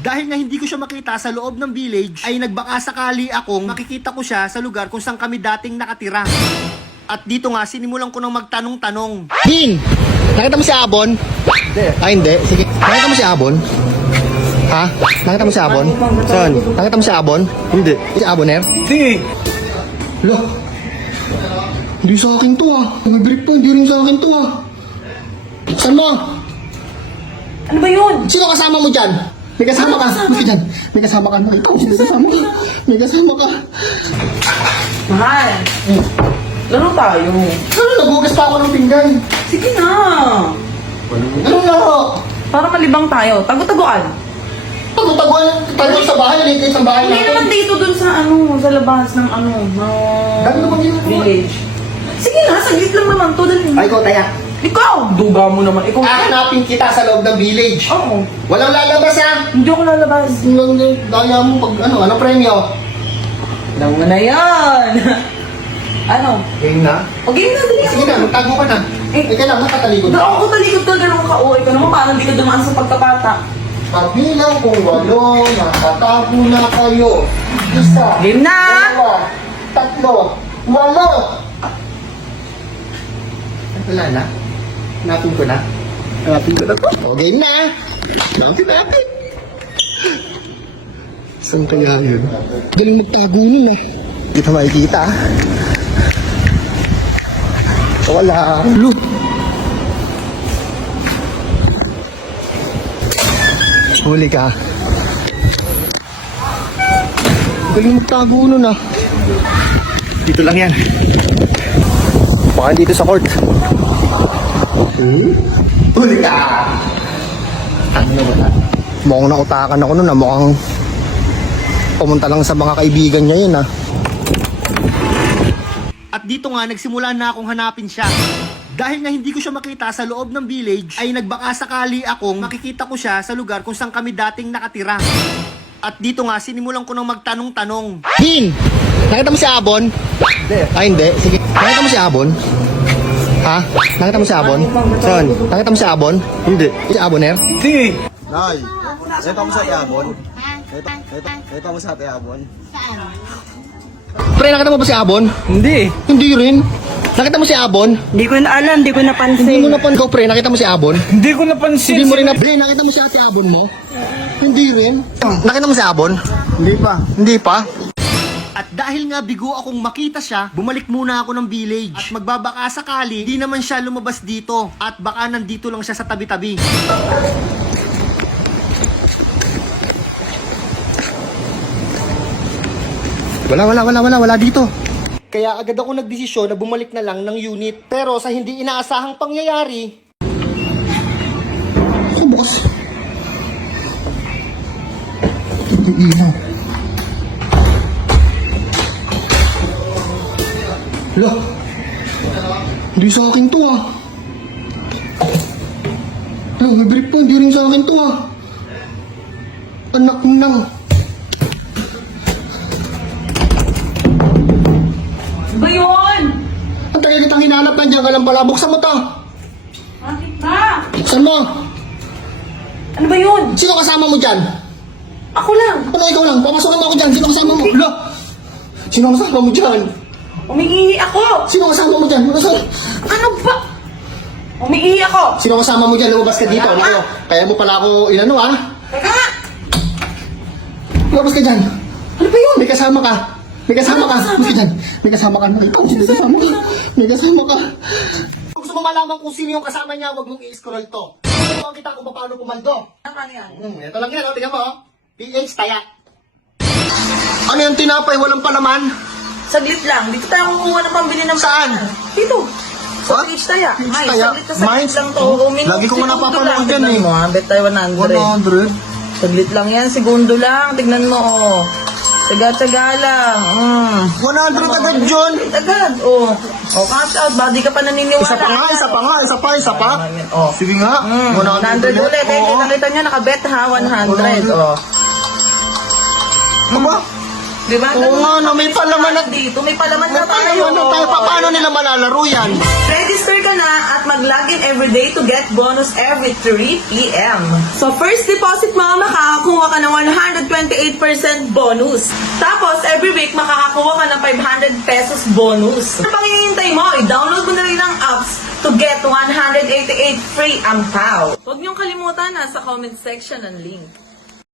Dahil nga hindi ko siya makita sa loob ng village, ay nagbaka sakali akong makikita ko siya sa lugar kung saan kami dating nakatira. At dito nga, sinimulan ko nang magtanong-tanong. Din! Nakita mo si Abon? Hindi. Ay, hindi. Sige. Nakita mo si Abon? Ha? Nakita mo si Abon? Saan? Nakita mo si Abon? Hindi. Si Aboner? Hindi. Lo. Hindi sa akin to ah. Nag-brief po, hindi rin sa akin to ah. Saan mo? Ano ba yun? Sino kasama mo dyan? May kasama ka. May dyan. May kasama ka. Nakita ko sino kasama ka. May kasama ka. Mahal. Laro tayo. Ano, nagugas pa ako ng pinggan. Sige na. Ano laro? Para malibang tayo. Tago-taguan. Tago-taguan tayo sa bahay. Late sa bahay Hindi naman natin. dito dun sa sa labas ng Dami naman yun. village. Sige na, saglit lang naman to. Dali. Ay, ikaw tayak. Ikaw! Duga mo naman. Ikaw. Hahanapin kita sa loob ng village. Oo. Walang lalabas ha. Hindi ako lalabas. Daya mo pag ano premyo? Alam mo na yan. Ano? Game na? O game na, dali. Sige na, magtago ka na. Eh, Kailangan matatalikod Daw ka. ako talikod ka, ganun ka. O, ikaw naman, paano hindi ka dumaan sa pagkabata? Kabilang kung 8, nakatago na kayo. 1, Game na! 2, 3, 8. Wala na? Hanapin ko na? Hanapin ko na to? O, game na! Hanapin natin! Saan kaya yun? Galing magtago nun eh. Hindi ka makikita ah. Wala. Loot! Huli ka. Galing magtago nun ah. Dito lang yan. Baka dito sa court. Huli ka! Ano na wala? Mukhang nautakan ako nun ah. Mukhang pumunta lang sa mga kaibigan niya yun ah. At dito nga, nagsimula na akong hanapin siya. Dahil nga hindi ko siya makita sa loob ng village, ay nagbaka sakali akong makikita ko siya sa lugar kung saan kami dating nakatira. At dito nga, sinimulan ko nang magtanong-tanong. Din! Nakita mo si Abon? Hindi. Ay, hindi. Sige. Nakita mo si Abon? Ha? Nakita mo si Abon? Saan? Nakita mo si Abon? Hindi. Si Aboner? Hindi. Nay, ito mo sa Tiabon. Ito mo sa Tiabon. Pre, nakita mo ba si Abon? Hindi. Hindi rin. Nakita mo si Abon? Hindi ko na alam, hindi ko napansin. Hindi mo napan ko, pre. Nakita mo si Abon? Hindi ko napansin. Hindi mo rin na... Pre, nakita mo si Ate Abon mo? Hindi rin. Nakita mo si Abon? Hindi pa. Hindi pa. At dahil nga bigo akong makita siya, bumalik muna ako ng village. At magbabaka sakali, di naman siya lumabas dito. At baka nandito lang siya sa tabi-tabi. Wala dito. Kaya agad ako nagdesisyon na bumalik na lang ng unit. Pero sa hindi inaasahang pangyayari, Ako, boss. Hindi ilaw. Hala. Hindi sa akin to ah. Hala, may brief po. Hindi rin sa akin to ah. Anak nang. Ano ba yun? Ang tagal kitang hinanap, nandiyan ka lang pala. Buksan mo to. Bakit ba? Buksan mo. Ano ba yun? Sino kasama mo dyan? Ako lang. Ano, ikaw lang? Papasok naman ako dyan. Sino kasama mo? Hala. Sino kasama mo dyan? Umiihi ako. Sino kasama mo dyan? Ano ba? Umiihi ako. Sino kasama mo dyan? Lumabas ka dito. Teka. Ano? Kaya mo pala ako inano ah. Teka nga. Lumabas ka dyan. Ano ba yun? May kasama ka. May kasama ka. Ano kasama? Lumabas ka dyan. May kasama ka. May kasama ka. May kasama ka. Kung gusto mo malaman kung sino yung kasama niya, huwag mong i-scroll to. Tuturuan kita kung paano pumaldo. Ano yan? Ito lang yan. Tingnan mo. PH Taya. Ano yung tinapay? Walang palaman? Saglit lang. Dito tayo kukuha ng pambili ng... Saan? Dito. Sa What? Page Taya. Page Ay, Taya? saglit na saglit Mines? lang to. Minute, Lagi ko nga segundo napapanood lang. yan Tignan eh. mo, bet tayo 100. 100. Saglit lang yan. Segundo lang. Tignan mo, oh. Tsaga-tsaga lang. 100 agad, John. Agad, oh. Oh, cash out. Badi ka pa naniniwala. Isa pa nga, isa pa nga, isa pa, isa pa. Oh. Sige nga. 100 ulit. Eh, Oo. nakita nyo, nakabet ha, 100. Oh. Aba? Di ba? Oo nga, no, may palaman na. Dito, may palaman na tayo. Paano nila malalaro yan? Register ka na. na at mag-login everyday to get bonus every 3 p.m. So first deposit mo, makakakuha ka ng 128% bonus. Tapos every week, makakakuha ka ng 500 pesos bonus. Ano pang hihintay mo? I-download mo na rin ang apps to get 188 free ampaw. Huwag niyong kalimutan, nasa comment section ang link.